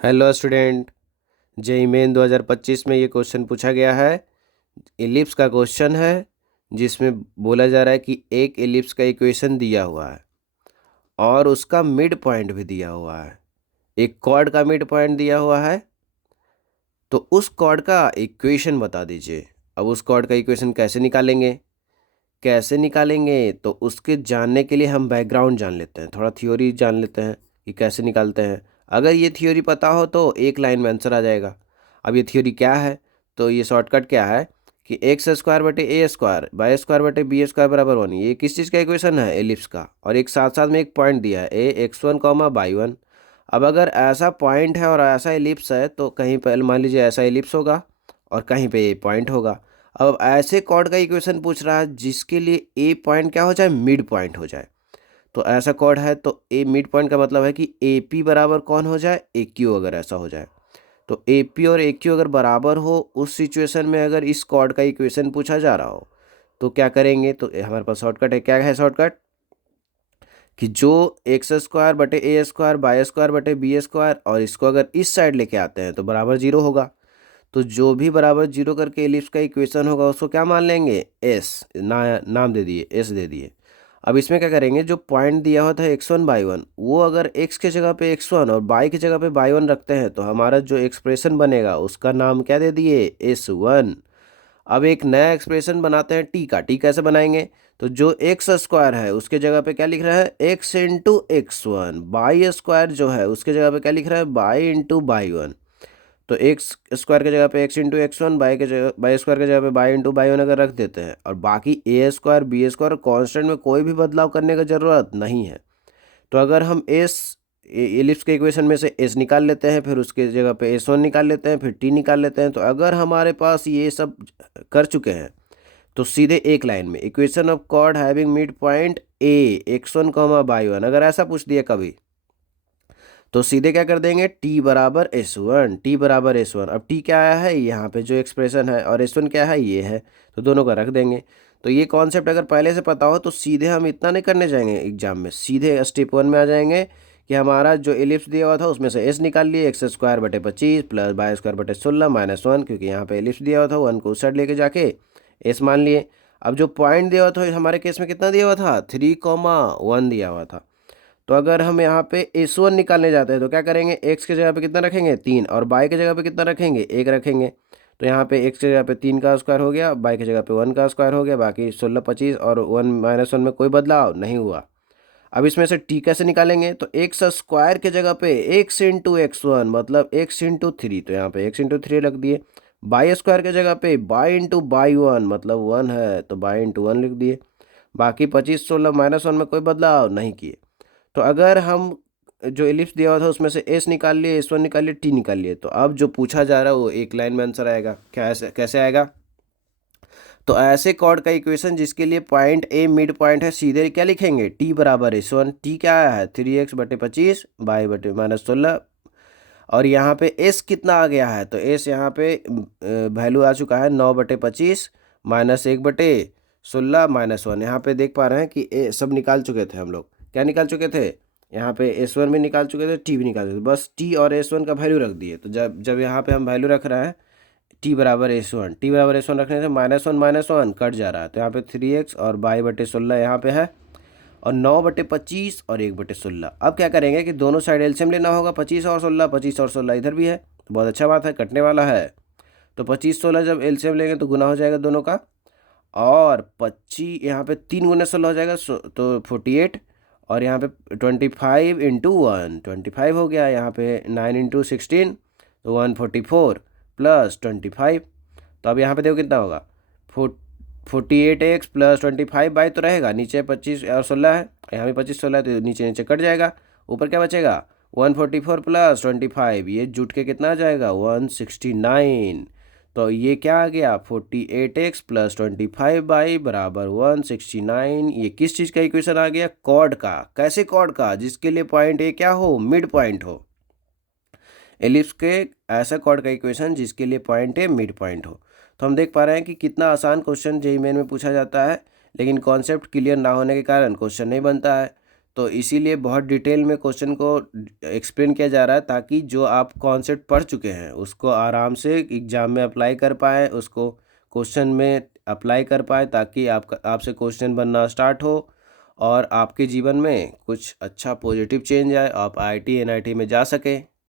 Hello student. JEE main 2025 में ये question पूछा गया है। एलिप्स का क्वेश्चन है जिसमें बोला जा रहा है कि एक एलिप्स का इक्वेशन दिया हुआ है और उसका मिड पॉइंट भी दिया हुआ है। एक कॉर्ड का मिड पॉइंट दिया हुआ है, तो उस कॉर्ड का इक्वेशन बता दीजिए। अब उस कॉर्ड का इक्वेशन कैसे निकालेंगे तो उसके जानने के लिए हम बैकग्राउंड जान लेते हैं, थोड़ा थ्योरी जान लेते हैं कि कैसे निकालते हैं। अगर ये थ्योरी पता हो तो एक लाइन में आंसर आ जाएगा। अब ये थ्योरी क्या है, तो ये शॉर्टकट क्या है कि एक्स स्क्वायर बटे ए स्क्वायर बाई स्क्वायर बटे बी स्क्वायर बराबर 1। ये किस चीज़ का इक्वेशन है? एलिप्स का। और एक साथ साथ में एक पॉइंट दिया है A x one comma by one. अब अगर ऐसा पॉइंट है और ऐसा एलिप्स है तो कहीं पर मान लीजिए ऐसा एलिप्स होगा और कहीं पे ए पॉइंट होगा। अब ऐसे कॉर्ड का इक्वेशन पूछ रहा है जिसके लिए ए पॉइंट क्या हो जाए, मिड पॉइंट हो जाए। तो ऐसा कॉर्ड है तो ए मिड पॉइंट का मतलब है कि ए पी बराबर कौन हो जाए, ए क्यू। अगर ऐसा हो जाए तो ए पी और ए क्यू अगर बराबर हो, उस सिचुएशन में अगर इस कॉर्ड का इक्वेशन पूछा जा रहा हो तो क्या करेंगे, तो हमारे पास शॉर्टकट है। क्या है शॉर्टकट? कि जो एक्स स्क्वायर बटे ए स्क्वायर बाई स्क्वायर बटे बी स्क्वायर और इसको अगर इस साइड लेके आते हैं तो बराबर जीरो होगा। तो जो भी बराबर जीरो करके एलिप्स का इक्वेशन होगा उसको क्या मान लेंगे, एस। नाम दे दिए, एस दे दिए। अब इसमें क्या करेंगे, जो पॉइंट दिया हुआ था एक्स वन बाई वन, वो अगर एक्स के जगह पे एक्स वन और बाई की जगह पे बाई वन रखते हैं तो हमारा जो एक्सप्रेशन बनेगा उसका नाम क्या दे दिए, एस वन। अब एक नया एक्सप्रेशन बनाते हैं टी का। टी कैसे बनाएंगे, तो जो एक्स स्क्वायर है उसके जगह पे क्या लिख रहा है, x into x one. By square जो है उसके जगह पे क्या लिख रहा है, बाई इंटू बाई वन। तो एक्स स्क्वायर की जगह पे x into x one, by के जगह बाई स्क्वायर की जगह पे बाई इंटू बाई वन अगर रख देते हैं और बाकी ए स्क्वायर बी स्क्वायर कांस्टेंट में कोई भी बदलाव करने की ज़रूरत नहीं है। तो अगर हम एस एलिप्स के इक्वेशन में से एस निकाल लेते हैं, फिर उसके जगह पे एस वन निकाल लेते हैं, फिर टी निकाल लेते हैं, तो अगर हमारे पास ये सब कर चुके हैं तो सीधे एक लाइन में equation of chord having mid point A x one comma by one, अगर ऐसा पूछ दिया कभी तो सीधे क्या कर देंगे, टी बराबर एस वन। टी बराबर एस वन। अब टी क्या आया है यहाँ पे जो एक्सप्रेशन है, और एस वन क्या है, ये है। तो दोनों का रख देंगे। तो ये कॉन्सेप्ट अगर पहले से पता हो तो सीधे हम इतना नहीं करने जाएंगे एग्जाम में, सीधे स्टेप वन में आ जाएंगे कि हमारा जो एलिप्स दिया हुआ था उसमें से एस निकाल लिए, एक्स स्क्वायर बटे 25 प्लस बाई स्क्वायर बटे 16 माइनस वन, क्योंकि यहाँ पे एलिप्स दिया हुआ था वन को उस साइड लेके जाके एस मान लिए। अब जो पॉइंट दिया हुआ था हमारे केस में कितना दिया हुआ था, 3,1 दिया हुआ था। तो अगर हम यहाँ पे एस वन निकालने जाते हैं तो क्या करेंगे, एक्स की जगह पे कितना रखेंगे, 3, और बाई की जगह पे कितना रखेंगे, 1 रखेंगे। तो यहाँ पे एक्स की जगह पे 3 का स्क्वायर हो गया, बाई की जगह पे 1 का स्क्वायर हो गया, बाकी 16 25 और 1 माइनस वन में कोई बदलाव नहीं हुआ। अब इसमें से टी कैसे निकालेंगे, तो एक्स स्क्वायर की जगह पे एक्स इंटू एक्स वन मतलब एक्स इंटू थ्री, तो यहाँ पे एक्स इंटू थ्री रख दिए। बाई स्क्वायर की जगह पे बाई इंटू बाई वन मतलब वन है तो बाई इंटू वन लिख दिए। बाकी 25 16 माइनस वन में कोई बदलाव नहीं किए। तो अगर हम जो एलिप्स दिया हुआ था उसमें से एस निकाल लिए, एस वन निकाल लिए, टी निकाल लिए, तो अब जो पूछा जा रहा है वो एक लाइन में आंसर आएगा। क्या ऐसे कैसे आएगा, तो ऐसे कॉर्ड का इक्वेशन जिसके लिए पॉइंट ए मिड पॉइंट है, सीधे क्या लिखेंगे, टी बराबर एस वन। टी क्या आया है, 3x बटे 25 बाई बटे माइनस 16। और यहाँ पे एस कितना आ गया है, तो एस यहाँ पे वैल्यू आ चुका है 9/25 माइनस 1/16 माइनस वन। यहाँ पे देख पा रहे हैं कि ए सब निकाल चुके थे हम लोग। क्या निकाल चुके थे, यहाँ पे एस वन भी निकाल चुके थे, टी भी निकाल चुके थे, बस टी और एस वन का वैल्यू रख दिए। तो जब जब यहाँ पे हम वैल्यू रख रहे हैं टी बराबर एस वन, टी बराबर एस वन रखने से माइनस वन कट जा रहा है, तो यहाँ पे 3x और बाई बटे 16 यहाँ पे है, और 9/25 और 1/16। अब क्या करेंगे कि दोनों साइड एलसीएम लेना होगा, 25 और 16, 25 और 16 इधर भी है, तो बहुत अच्छा बात है, कटने वाला है। तो 25 16 जब एलसीएम लेंगे तो गुना हो जाएगा दोनों का, और 25 यहाँ पे 3 × 16 हो जाएगा तो 48, और यहाँ पे 25 इंटू वन 25 हो गया, यहाँ पे 9 इंटू 16 तो 144 प्लस 25। तो अब यहाँ पे देखो कितना होगा, 48x प्लस 25 बाई तो रहेगा, नीचे 25 और 16 है, यहाँ भी 25 16 है तो नीचे नीचे कट जाएगा, ऊपर क्या बचेगा 144 प्लस 25, ये जुट के कितना आ जाएगा 169। तो ये क्या आ गया 48x प्लस 25 बाई बराबर 169। ये किस चीज़ का इक्वेशन आ गया, कॉर्ड का। कैसे कॉर्ड का, जिसके लिए पॉइंट ए क्या हो, मिड पॉइंट हो। एलिप्स के ऐसा कॉर्ड का इक्वेशन जिसके लिए पॉइंट ए मिड पॉइंट हो। तो हम देख पा रहे हैं कि कितना आसान क्वेश्चन जेईई मेन में पूछा जाता है, लेकिन कॉन्सेप्ट क्लियर ना होने के कारण क्वेश्चन नहीं बनता है। तो इसीलिए बहुत डिटेल में क्वेश्चन को एक्सप्लेन किया जा रहा है, ताकि जो आप कॉन्सेप्ट पढ़ चुके हैं उसको आराम से एग्ज़ाम में अप्लाई कर पाएँ, उसको क्वेश्चन में अप्लाई कर पाएँ, ताकि आपसे क्वेश्चन बनना स्टार्ट हो और आपके जीवन में कुछ अच्छा पॉजिटिव चेंज आए, आप आईआईटी एनआईटी में जा सकें।